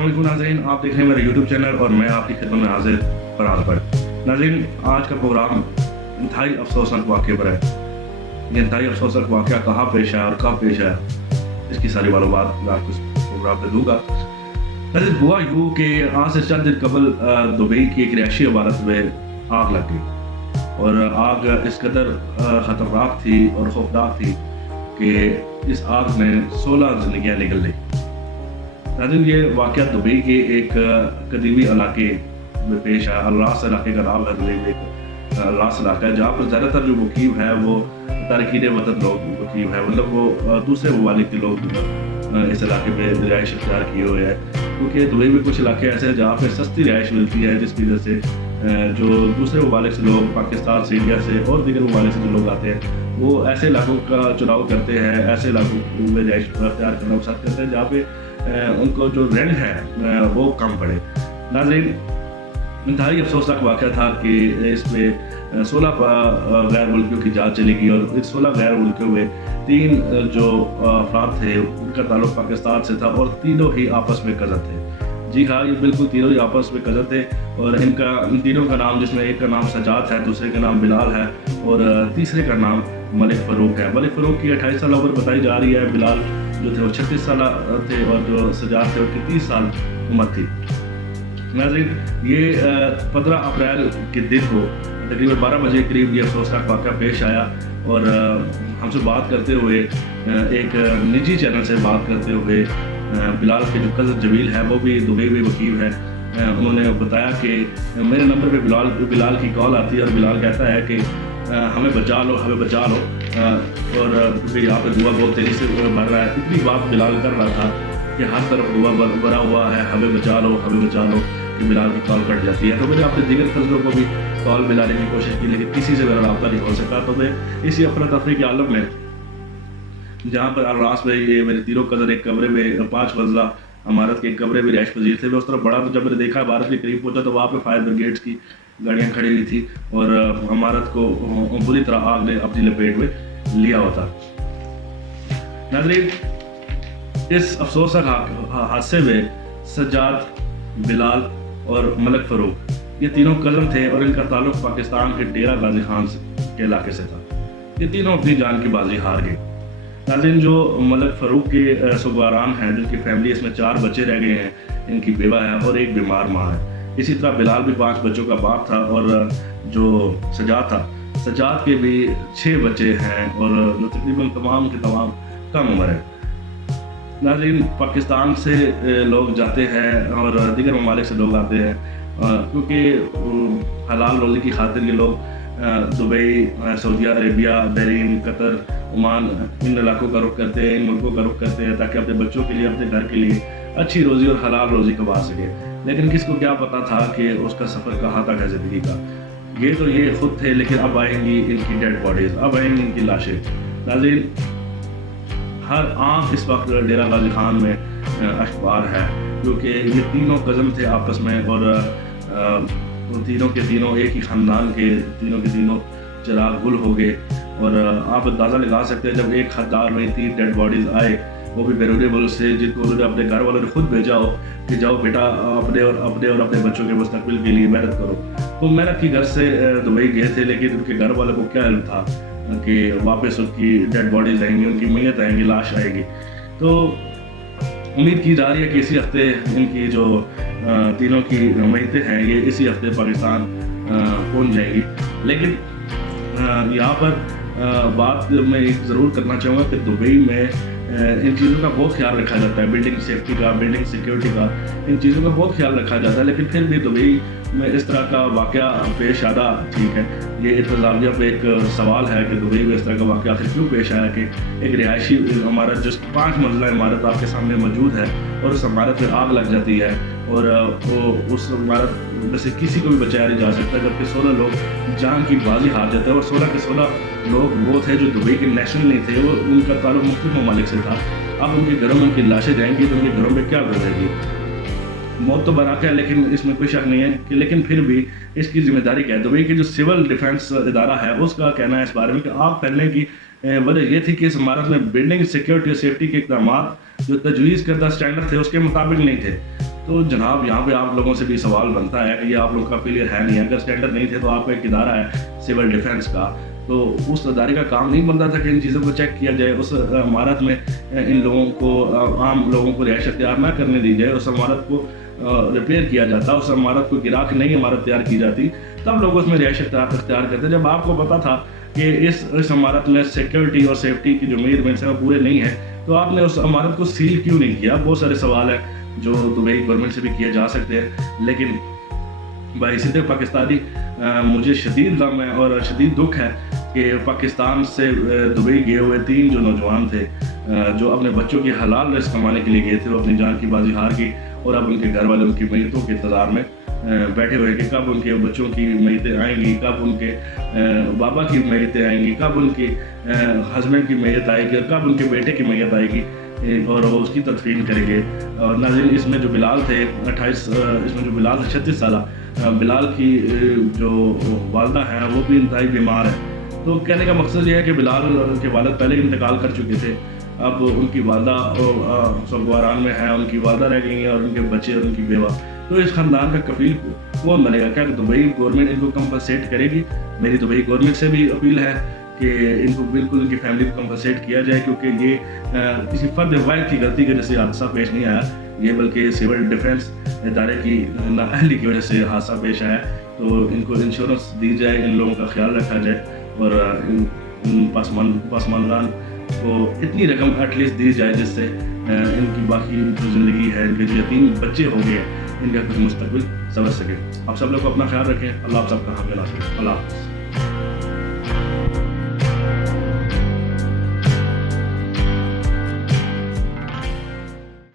अस्सलाम वालेकुम नाज़रीन, आप देख रहे हैं मेरा यूट्यूब चैनल और मैं आपकी खिदमत में हाजिर फराज पर। नाज़रीन, आज का प्रोग्राम इंतहाई अफसोसनाक वाक़े पर है। ये इंतहाई अफसोसनाक वाक़या कहाँ पेश आया और कब पेश आया, इसकी सारी मालूमात मैं आपको इस प्रोग्राम में दूँगा। नाज़रीन, हुआ यूँ कि आज से चंद दिन कबल दुबई की एक रिहायशी इमारत में आग लग गई और आग इस कदर ख़तरनाक थी और खौफनाक थी कि इस आग में 16 ज़िंदगियाँ निकल गई। नाज़रीन, ये वाक़या दुबई के एक कदीमी इलाके में पेश आया। अल-रास इलाके का नाम है दुबई में, एक अल-रास इलाका है जहाँ पर ज़्यादातर जो मुकीम है वो तारकीन वतन लोग मुकीम है, मतलब वो दूसरे ममालिक के लोग इस इलाके में रिहाइश इख्तियार किए हुए हैं, क्योंकि दुबई में कुछ इलाके ऐसे हैं जहाँ पर सस्ती रिहाइश मिलती है, जिसकी वजह से जो दूसरे ममालिक से लोग, पाकिस्तान से, इंडिया से और दीगर ममालिक से जो लोग आते हैं वो ऐसे इलाकों का चुनाव करते हैं, ऐसे इलाकों में रिहाइश इख्तियार करना पसंद करते हैं जहाँ पे उनको जो रेंट है वो कम पड़े। नाज़रीन, इंतहाई अफसोसनाक वाक़या था कि इसमें 16 गैर मुल्कियों की जाँच चलेगी और इस 16 गैर मुल्कियों में 3 जो अफराद थे उनका ताल्लुक पाकिस्तान से था और तीनों ही आपस में कज़न थे। जी हाँ, ये बिल्कुल तीनों ही आपस में कज़न थे और इन तीनों का नाम, जिसमें एक का नाम सजाद है, दूसरे का नाम बिलाल है और तीसरे का नाम मलिक फ़ारूक है। मलिक फ़ारूक की 28 साल उम्र बताई जा रही है, बिलाल जो थे वो 36 साल थे और जो सजाद थे उनकी 30 साल उम्र थी। नाज़रीन, ये 15 अप्रैल के दिन को तकरीबन 12 बजे करीब ये अफसोसनाक वाक़या पेश आया और हमसे बात करते हुए, एक निजी चैनल से बात करते हुए, बिलाल के जो कज़न जमील है वो भी दुबई में वकील है, उन्होंने बताया कि मेरे नंबर पे बिलाल की कॉल आती है और बिलाल कहता है कि हमें बचा लो, हमें बचा लो, और क्योंकि यहाँ पे दुआ बहुत तेज़ी से बढ़ रहा है। इतनी बात बिलाल कर रहा था कि हर तरफ दुआ भरा हुआ है, हमें बचा लो, हमें बचा लो, कि बिलाल की कॉल कट जाती है। तो मैंने अपने दीगर कज़नों को भी कॉल मिलाने की कोशिश की, लेकिन किसी से मेरा रब्ता नहीं हो सका। तो मैं इसी अफरा तफरी के आलम में, जहाँ पर अल-रास में ये मेरे तीनों कज़न एक कमरे में 5 मंजिला इमारत के एक कमरे में रिहाइश पजीर थे, मैं उस तरफ बड़ा, तो जब मैंने देखा इमारत के करीब पहुँचा तो वहाँ पे फायर ब्रिगेड्स की गाड़ियाँ खड़ी हुई थी और इमारत को बुरी तरह आग ने अपनी लपेट में लिया होता। नाज़रीन, इस अफसोसनाक हादसे में सज्जाद, बिलाल और मलिक फ़ारूक ये तीनों कज़न थे और इनका ताल्लुक पाकिस्तान के डेरा गाजी खान के इलाके से था। ये तीनों अपनी जान की बाजी हार गए। नाज़रीन, जो मलिक फ़ारूक के सुगवारान हैं, जिनकी फैमिली, इसमें 4 बच्चे रह गए हैं, इनकी बेवा है और एक बीमार माँ है। इसी तरह बिलाल भी 5 बच्चों का बाप था और जो सजाद था, सजाद के भी 6 बच्चे हैं और जो तकरीबन तमाम के तमाम कम उम्र है। नाज़रीन, पाकिस्तान से लोग जाते हैं और दीगर ममालिक से लोग आते हैं, क्योंकि हलाल रोज़ी की खातिर ये लोग Dubai, Saudi Arabia, Bahrain, Qatar, Oman, इन इलाकों का रुख करते हैं, इन मुल्कों का रुख करते हैं ताकि अपने बच्चों के लिए, अपने घर के लिए अच्छी रोज़ी और हलाल रोज़ी कमा सके। लेकिन किसको क्या पता था कि उसका सफ़र कहाँ तक है ज़िंदगी का। ये खुद थे, लेकिन अब आएंगी इनकी डेड बॉडीज़, अब आएंगी इनकी लाशें। नाज़रीन, हर आँख इस वक्त डेरा गाजी खान में अखबार है, क्योंकि ये तीनों कज़न थे आपस में और तीनों के तीनों एक ही ख़ानदान के तीनों चिराग गुल हो गए। और आप अंदाज़ा लगा सकते हैं, जब एक खद्दार में 3 डेड बॉडीज़ आए, वो भी बैरून मुल्क से, जिनको उन्होंने अपने घर वालों ने खुद भेजा हो कि जाओ बेटा अपने और अपने बच्चों के मुस्तकबिल के लिए मेहनत करो। तो मेहनत की घर से दुबई गए थे, लेकिन उनके घर वालों को क्या इल्म था कि वापस उनकी डेड बॉडीज़ आएंगी, उनकी मैयत आएंगी, लाश आएगी। तो उम्मीद की जा रही है कि इसी हफ्ते इनकी जो तीनों की मैयतें हैं ये इसी हफ्ते पाकिस्तान पहुंच जाएंगी। लेकिन यहाँ पर बात मैं एक ज़रूर करना चाहूँगा कि दुबई में इन चीज़ों का बहुत ख्याल रखा जाता है, बिल्डिंग सेफ्टी का, बिल्डिंग सिक्योरिटी का, इन चीज़ों का बहुत ख्याल रखा जाता है। लेकिन फिर भी दुबई में इस तरह का वाक़या पेश आना ठीक है। ये इंतज़ामिया पे एक सवाल है कि दुबई में इस तरह का वाक़या आखिर क्यों पेश आया कि एक रिहायशी इमारत, जो 5 मंजिला इमारत आपके सामने मौजूद है और उस इमारत में आग लग जाती है और वो उस इमारत में से किसी को भी बचाया नहीं जा सकता, जबकि 16 लोग जान की बाजी हार जाते हैं। और 16 के 16 लोग वो थे जो दुबई के नेशनल नहीं थे, वो उनका ताल्लुक मुख्तलिफ ममालिक से था। अब उनके घरों में उनकी लाशें जाएंगी तो उनके घरों में क्या गुजरेगी। मौत तो बराक है, लेकिन इसमें कोई शक नहीं है कि, लेकिन फिर भी इसकी जिम्मेदारी क्या है। दुबई की जो सिविल डिफेंस इदारा है उसका कहना है इस बारे में कि आग फैलने की वजह ये थी कि इस इमारत में बिल्डिंग सिक्योरिटी और सेफ्टी के इकदाम जो तजवीज़ करदा स्टैंडर्ड थे उसके मुताबिक नहीं थे। تو جناب یہاں پہ آپ لوگوں سے بھی سوال بنتا ہے کہ یہ آپ لوگوں کا فیلئر ہے نہیں ہے. اگر اسٹینڈرڈ نہیں تھے تو آپ کا ایک ادارہ ہے سول ڈیفینس کا, تو اس ادارے کا کام نہیں بنتا تھا کہ ان چیزوں کو چیک کیا جائے, اس عمارت میں ان لوگوں کو, عام لوگوں کو رہائش اختیار نہ کرنے دی جائے, اس عمارت کو ریپیئر کیا جاتا, اس عمارت کو گرا کے نئی عمارت تیار کی جاتی, تب لوگ اس میں رہائش اختیار کرتے. جب آپ کو پتا تھا کہ اس عمارت میں سیکورٹی اور سیفٹی کی جو میجرمنٹس ہیں وہ پورے نہیں ہیں, تو آپ نے اس عمارت کو سیل کیوں نہیں کیا؟ بہت سارے سوال ہیں جو دبئی گورنمنٹ سے بھی کیے جا سکتے ہیں. لیکن بحیثیت پاکستانی مجھے شدید غم ہے اور شدید دکھ ہے کہ پاکستان سے دبئی گئے ہوئے 3 جو نوجوان تھے جو اپنے بچوں کی حلال رزق کمانے کے لیے گئے تھے, وہ اپنی جان کی بازی ہار کی, اور اب ان کے گھر والے ان کی میتوں کے انتظار میں بیٹھے ہوئے کہ کب ان کے بچوں کی میتیں آئیں گی, کب ان کے بابا کی میتیں آئیں گی, کب ان کے ہسبینڈ کی میت آئے گی, اور کب ان کے بیٹے کی میت آئے گی, اور وہ اس کی تدفین کریں گے. اور ناظرین, اس میں جو بلال تھے 28, اس میں جو بلال 36 سالہ, بلال کی جو والدہ ہیں وہ بھی انتہائی بیمار ہیں. تو کہنے کا مقصد یہ ہے کہ بلال کے والد پہلے ہی انتقال کر چکے تھے, اب ان کی والدہ سوگواران میں ہیں, ان کی والدہ رہ گئی ہیں اور ان کے بچے اور ان کی بیوہ. تو اس خاندان کا کفیل کون بنے گا؟ کیا دبئی گورنمنٹ ان کو کمپنسیٹ کرے گی؟ میری دبئی گورنمنٹ سے بھی اپیل ہے کہ ان کو بالکل ان کی فیملی کو کمپنسیٹ کیا جائے, کیونکہ یہ کسی فرد واحد کی غلطی کی وجہ سے حادثہ پیش نہیں آیا, یہ بلکہ سول ڈیفینس ادارے کی نااہلی کی وجہ سے حادثہ پیش آیا. تو ان کو انشورنس دی جائے, ان لوگوں کا خیال رکھا جائے, اور پسماندگان کو اتنی رقم ایٹ لیسٹ دی جائے جس سے ان کی باقی جو زندگی ہے, ان کے جو یتیم بچے ہو گئے, ان کا کچھ مستقبل سمجھ سکے. آپ سب لوگ اپنا خیال رکھیں. اللہ آپ سب کا حامل ناصر. اللہ حافظ.